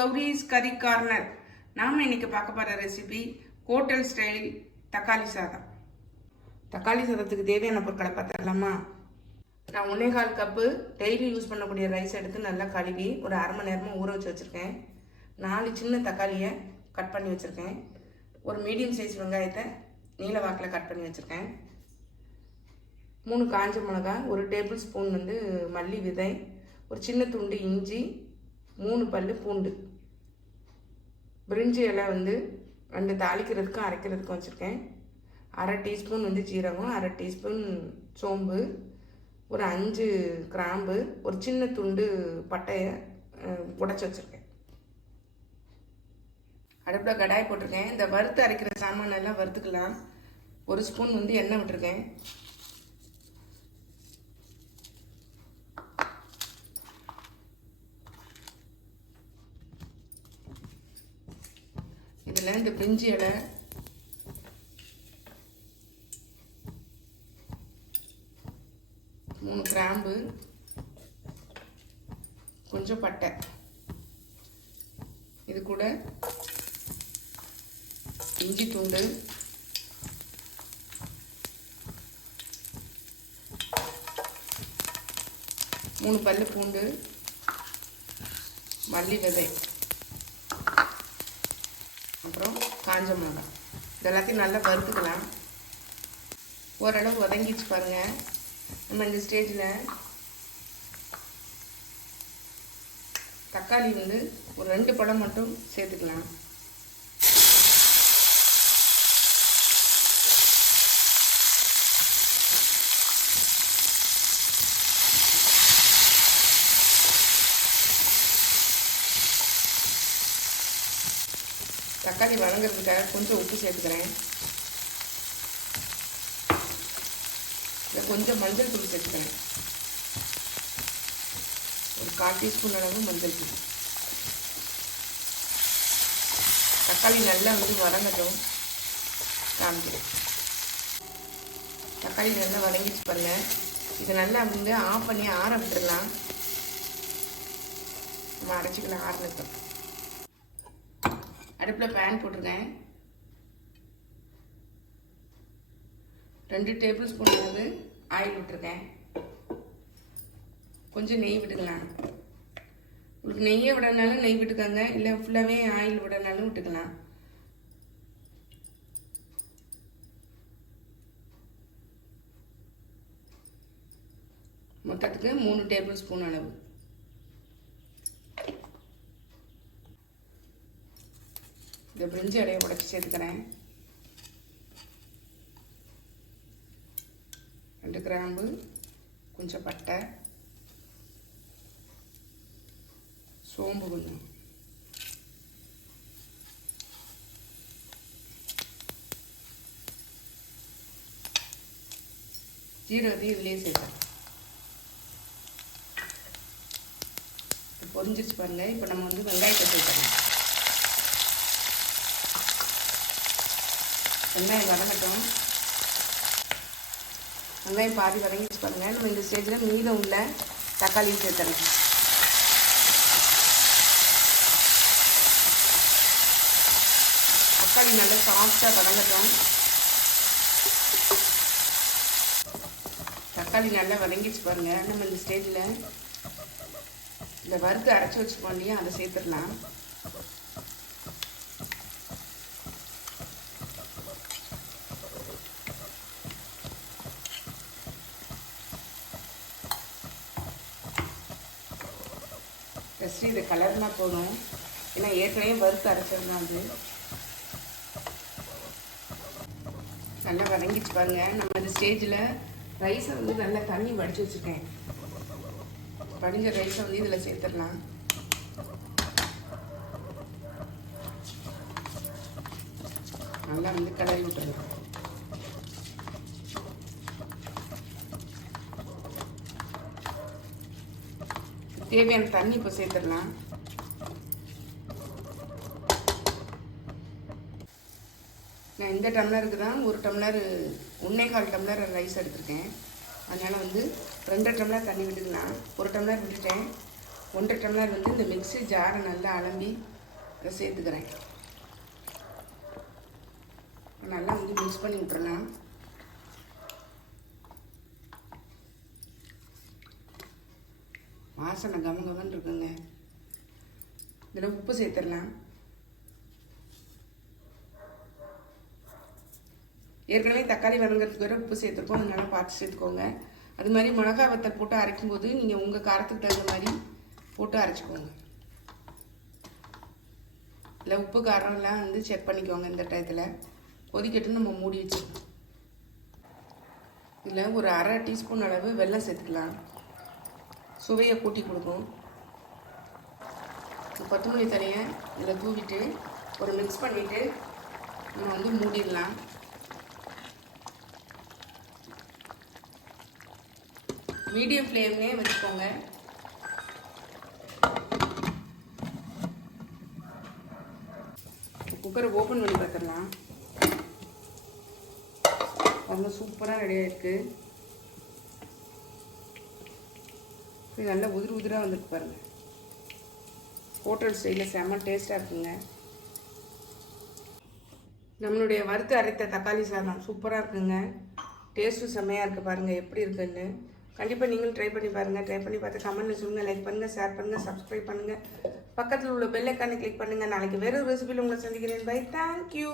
கௌரிஸ் கறி கார்னர் நாம் இன்றைக்கி பார்க்க போகிற ரெசிபி ஹோட்டல் ஸ்டைல் தக்காளி சாதம். தக்காளி சாதத்துக்கு தேவையான பொருட்களை பார்த்துடலாமா? நான் ஒன்றே கால் கப்பு டெய்லி யூஸ் பண்ணக்கூடிய ரைஸ் எடுத்து நல்லா கழுவி ஒரு அரை மணி நேரமாக ஊற வச்சு வச்சுருக்கேன். நாலு சின்ன தக்காளியை கட் பண்ணி வச்சுருக்கேன். ஒரு மீடியம் சைஸ் வெங்காயத்தை நீல வாக்கில் கட் பண்ணி வச்சுருக்கேன். மூணு காஞ்ச மிளகா ஒரு டேபிள் ஸ்பூன் வந்து மல்லி விதை ஒரு சின்ன துண்டு இஞ்சி மூணு பல் பூண்டு. பிரிஞ்சி இலை வந்து ரெண்டு தாளிக்கிறதுக்கும் அரைக்கிறதுக்கும் வச்சுருக்கேன். அரை டீஸ்பூன் வந்து ஜீரகம் அரை டீஸ்பூன் சோம்பு ஒரு அஞ்சு கிராம்பு ஒரு சின்ன துண்டு பட்டையை உடச்சி வச்சுருக்கேன். அடுப்பில் கடாய் போட்டிருக்கேன். இந்த வறுத்து அரைக்கிற சாமான் எல்லாம் வறுத்துக்கலாம். ஒரு ஸ்பூன் வந்து எண்ணெய் விட்டுருக்கேன். இதில் இந்த பிரிஞ்சி இலை. மூணு கிராம்பு. கொஞ்சம் பட்டை. இது கூட இஞ்சி துண்டு. மூணு பல்லு பூண்டு. மல்லி விதை. அப்புறம் காஞ்ச மிளகாய் இது எல்லாத்தையும் நல்லா வறுத்துக்கலாம். ஓரளவு உதங்கிச்சு பாருங்க. நம்ம இந்த ஸ்டேஜில் தக்காளி வந்து ஒரு ரெண்டு பழம் மட்டும் சேர்த்துக்கலாம். தக்காளி வதங்கிறதுக்காக கொஞ்சம் உப்பு சேர்த்துக்கிறேன். இதில் கொஞ்சம் மஞ்சள் தூள் சேர்த்துக்கிறேன். ஒரு கால் டீஸ்பூன் அளவு மஞ்சள் தூள். தக்காளி நல்லா வந்து வதங்கட்டும். காமிக்கிறேன். தக்காளி நல்லா வதங்கிட்டு பாருங்க. இது நல்லா வந்து ஆஃப் பண்ணி ஆற விட்டுடலாம். நம்ம அரைச்சிக்கலாம் ஆறுனதுக்கு அடுப்பில் பேன் போட்டிருக்கேன். ரெண்டு டேபிள் ஸ்பூன் அளவு ஆயில் விட்டுருக்கேன். கொஞ்சம் நெய் விட்டுக்கலாம். உங்களுக்கு நெய்யை விடனாலும் நெய் விட்டுக்கோங்க. இல்லை ஃபுல்லாகவே ஆயில் விடனாலும் விட்டுக்கலாம். மொத்தத்துக்கு மூணு டேபிள் ஸ்பூன் அளவு. இந்த பிரிஞ்சு இடையை உடச்சி சேர்த்துக்கிறேன். ரெண்டு கிராம்பு கொஞ்சம் பட்டை சோம்பு கொஞ்சம். ஜீரகத்தையும் இதுலேயே சேர்த்தேன் பொரிஞ்சிருச்சு பாருங்கள் இப்போ நம்ம வந்து வெங்காயத்தை சேர்த்துக்கலாம். வெங்காயம் வதங்கட்டும் வெங்காயம் பாதி வதங்கிச்சு பாருங்கள் நம்ம இந்த ஸ்டேஜில் மீதம் உள்ள தக்காளியும் சேர்த்துறேன் தக்காளி நல்லா சாஃப்டாக வதங்கட்டும். தக்காளி நல்லா வதங்கிச்சு பாருங்கள் நம்ம இந்த ஸ்டேஜில் இந்த வறுத்து அரைச்சி வச்சுப்போம் இல்லையா அதை சேர்த்துடலாம். ஜஸ்ட் இதை கலர்னா போதும். ஏன்னா ஏற்கனவே வறுத்து அரைச்சிருந்தான் அது. நல்லா வதங்கிச்சு பாருங்க. நம்ம இந்த ஸ்டேஜில் ரைஸை வந்து நல்லா தண்ணி வடித்து வச்சுருக்கேன். வடிஞ்ச ரைஸை வந்து இதில் சேர்த்துடலாம். நல்லா வந்து கலரி விட்டுருங்க தேவையான தண்ணி இப்போ சேர்த்துடலாம். நான் இந்த டம்ளருக்கு தான் ஒரு டம்ளர் ஒன்றே கால் டம்ளர் ரைஸ் எடுத்திருக்கேன். அதனால் வந்து ரெண்டரை டம்ளர் தண்ணி விட்டுக்கலாம். ஒரு டம்ளர் விட்டுட்டேன். ஒன்றரை டம்ளர் வந்து இந்த மிக்ஸி ஜாரை நல்லா அலம்பி அதை சேர்த்துக்கிறேன். நல்லா வந்து மிக்ஸ் பண்ணி விட்டுறலாம். வாசனை கம கமன்னு இருக்குங்க. இதில் உப்பு சேர்த்துடலாம். ஏற்கனவே தக்காளி வணங்குறதுக்கு வேறு உப்பு சேர்த்துருக்கோம். அதனால பார்த்து சேர்த்துக்கோங்க. அது மாதிரி மிளகா வத்தல் போட்டு அரைக்கும்போது நீங்கள் உங்கள் காரத்துக்கு தகுந்த மாதிரி போட்டு அரைச்சிக்கோங்க. இல்லை உப்பு காரம்லாம் வந்து செக் பண்ணிக்கோங்க இந்த டயத்தில். கொதிக்கட்டு நம்ம மூடி வச்சுக்கோங்க இதில் ஒரு அரை டீஸ்பூன் அளவு வெல்லம் சேர்த்துக்கலாம். சுவையை கூட்டி கொடுக்கும். கொத்தமல்லி தனியை இதில் தூவிட்டு ஒரு மிக்ஸ் பண்ணிவிட்டு நம்ம வந்து மூடிடலாம். மீடியம் ஃப்ளேம்லேயே வச்சுக்கோங்க. குக்கரை ஓப்பன் பண்ணி பார்த்துடலாம். ரொம்ப சூப்பராக ரெடியாக இருக்குது இது நல்லா உதிர் உதிராக வந்துருக்கு பாருங்கள் ஹோட்டல் ஸ்டைலில் செம்ம டேஸ்ட்டாக இருக்குங்க. நம்மளுடைய வறுத்து அரைத்த தக்காளி சாதம் சூப்பராக இருக்குங்க. டேஸ்ட்டும் செம்மையாக இருக்குது பாருங்கள் எப்படி இருக்குன்னு. கண்டிப்பாக நீங்களும் ட்ரை பண்ணி பாருங்கள் ட்ரை பண்ணி பார்த்து கமெண்ட்டில் சொல்லுங்கள் லைக் பண்ணுங்கள் ஷேர் பண்ணுங்கள் சப்ஸ்கிரைப் பண்ணுங்கள் பக்கத்தில் உள்ள பெல்லக்கான கிளிக் பண்ணுங்கள் நாளைக்கு வேறு ஒரு ரெசிபியில் உங்களை சந்திக்கிறேன். By thank you